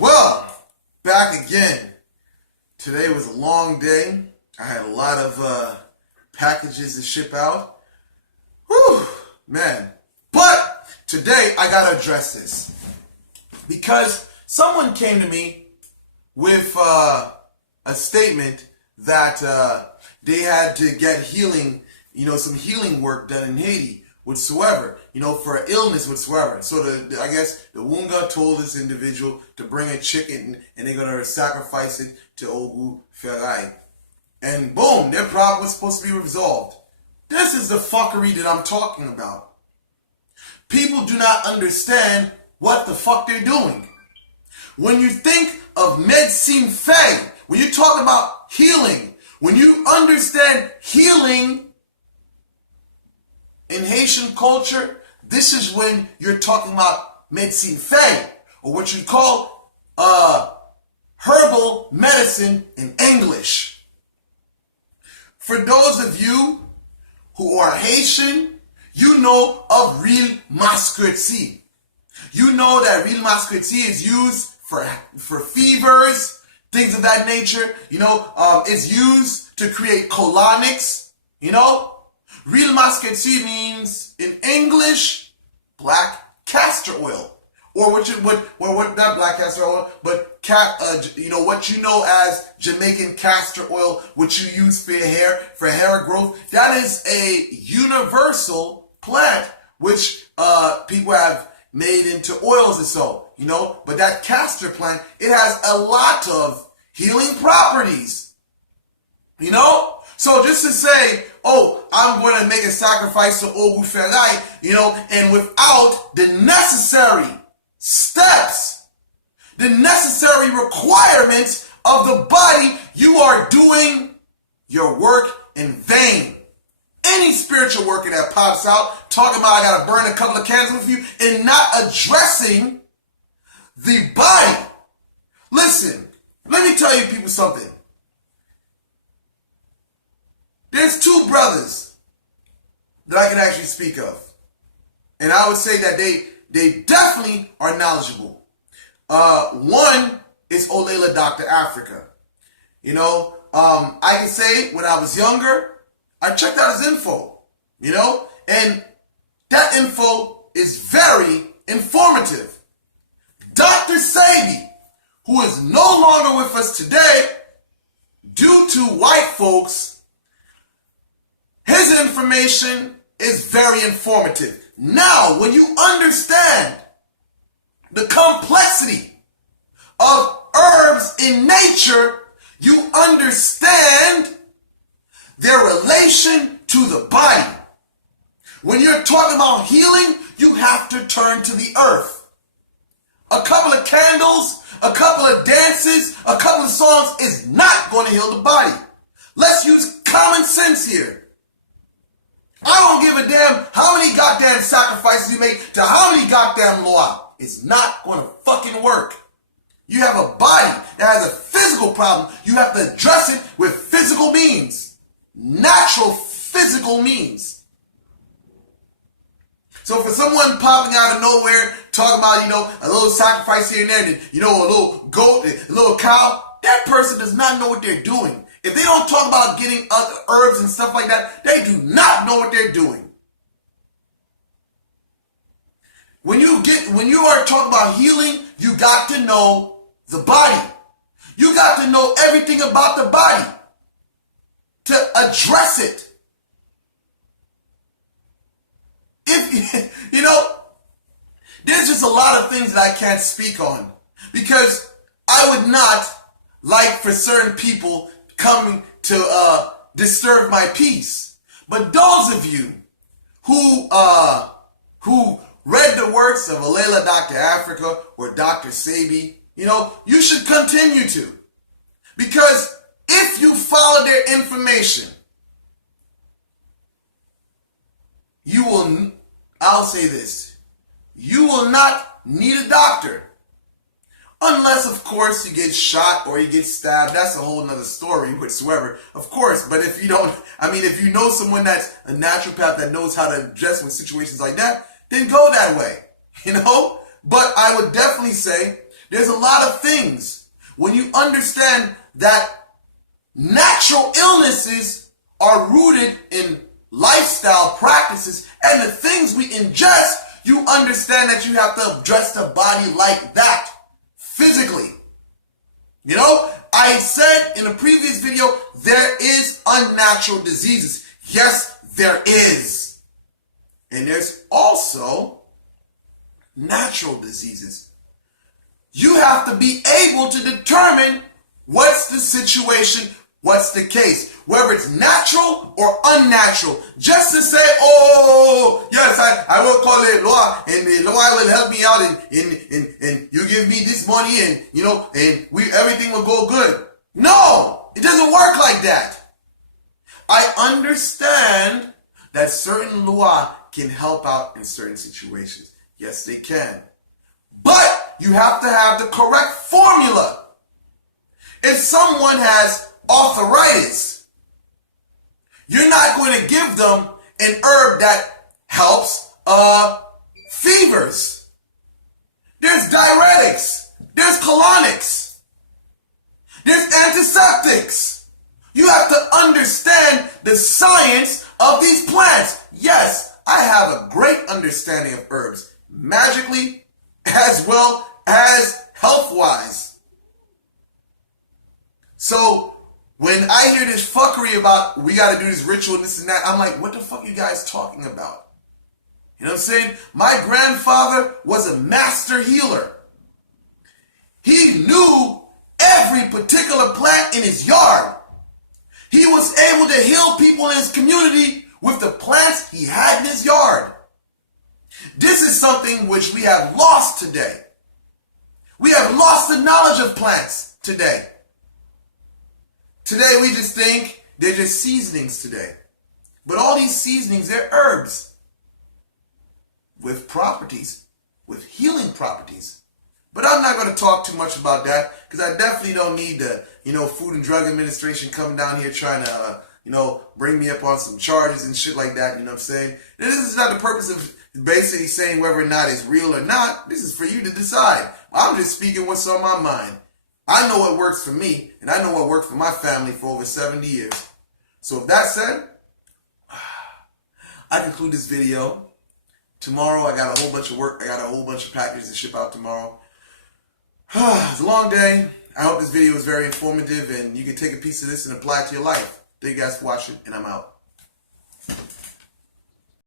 Well, back again. Today was a long day. I had a lot of packages to ship out. Whew, man. But today I gotta address this because someone came to me with a statement that they had to get healing, some healing work done in Haiti whatsoever, for illness whatsoever. So I guess the Wunga told this individual to bring a chicken and they're going to sacrifice it to Ogu Ferai. And boom, their problem was supposed to be resolved. This is the fuckery that I'm talking about. People do not understand what the fuck they're doing. When you think of Medsin Fae, when you talk about healing, when you understand healing in Haitian culture, this is when you're talking about Medsin Fae, or what you call herbal medicine in English. For those of you who are Haitian, you know of real masquerade. You know that real masquerade is used for fevers, things of that nature. It's used to create colonics. Real masquerade means in English black castor oil, or not black castor oil, but what you know as Jamaican castor oil, which you use for your hair, for hair growth. That is a universal plant which people have made into oils and so, but that castor plant, it has a lot of healing properties, So just to say, I'm going to make a sacrifice to Ogu Ferai, and without the necessary steps, the necessary requirements of the body, you are doing your work in vain. Any spiritual worker that pops out talking about I got to burn a couple of candles with you and not addressing the body. Listen, let me tell you people something. There's two brothers that I can actually speak of. And I would say that they definitely are knowledgeable. One is Olela Dr. Africa. I can say when I was younger, I checked out his info, and that info is very informative. Dr. Sebi, who is no longer with us today due to white folks, his information is very informative. Now, when you understand the complexity of herbs in nature, you understand their relation to the body. When you're talking about healing, you have to turn to the earth. A couple of candles, a couple of dances, a couple of songs is not going to heal the body. Let's use common sense here. I don't give a damn how many goddamn sacrifices you make to how many goddamn law. It's not going to fucking work. You have a body that has a physical problem. You have to address it with physical means. Natural physical means. So for someone popping out of nowhere, talking about, a little sacrifice here and there, and, a little goat, a little cow, that person does not know what they're doing. If they don't talk about getting other herbs and stuff like that, they do not know what they're doing. When you are talking about healing, you got to know the body. You got to know everything about the body to address it. There's just a lot of things that I can't speak on because I would not like for certain people coming to disturb my peace. But those of you who read the works of Olela Dr. Africa or Dr. Sebi, you should continue to. Because if you follow their information, I'll say this, you will not need a doctor. Unless, of course, you get shot or you get stabbed. That's a whole nother story whatsoever, of course. But if you know someone that's a naturopath that knows how to address with situations like that, then go that way, But I would definitely say There's a lot of things. When you understand that natural illnesses are rooted in lifestyle practices and the things we ingest, you understand that you have to address the body like that, physically. You know, I said in a previous video, there is unnatural diseases. Yes, there is. And there's also natural diseases. You have to be able to determine what's the situation, what's the case, whether it's natural or unnatural. Just to say, oh, yes, I will call it law, and the law will help me out, and you give me this money, and you know, and everything will go good. No, it doesn't work like that. I understand that certain law can help out in certain situations. Yes, they can. But you have to have the correct formula. If someone has arthritis, you're not going to give them an herb that helps fevers. There's diuretics. There's colonics. There's antiseptics. You have to understand the science of these plants. Yes, I have a great understanding of herbs, magically as well as health-wise. So when I hear this fuckery about we got to do this ritual and this and that, I'm like, what the fuck are you guys talking about? You know what I'm saying? My grandfather was a master healer. He knew every particular plant in his yard. He was able to heal people in his community with the plants he had in his yard. This is something which we have lost today. We have lost the knowledge of plants today. Today we just think they're just seasonings today. But all these seasonings, they're herbs with properties, with healing properties. But I'm not going to talk too much about that because I definitely don't need the, Food and Drug Administration coming down here trying to, bring me up on some charges and shit like that. You know what I'm saying? This is not the purpose of basically saying whether or not it's real or not. This is for you to decide. I'm just speaking what's on my mind. I know what works for me, and I know what worked for my family for over 70 years. So with that said, I conclude this video. Tomorrow I got a whole bunch of work. I got a whole bunch of packages to ship out tomorrow. It's a long day. I hope this video was very informative and you can take a piece of this and apply it to your life. Thank you guys for watching, and I'm out.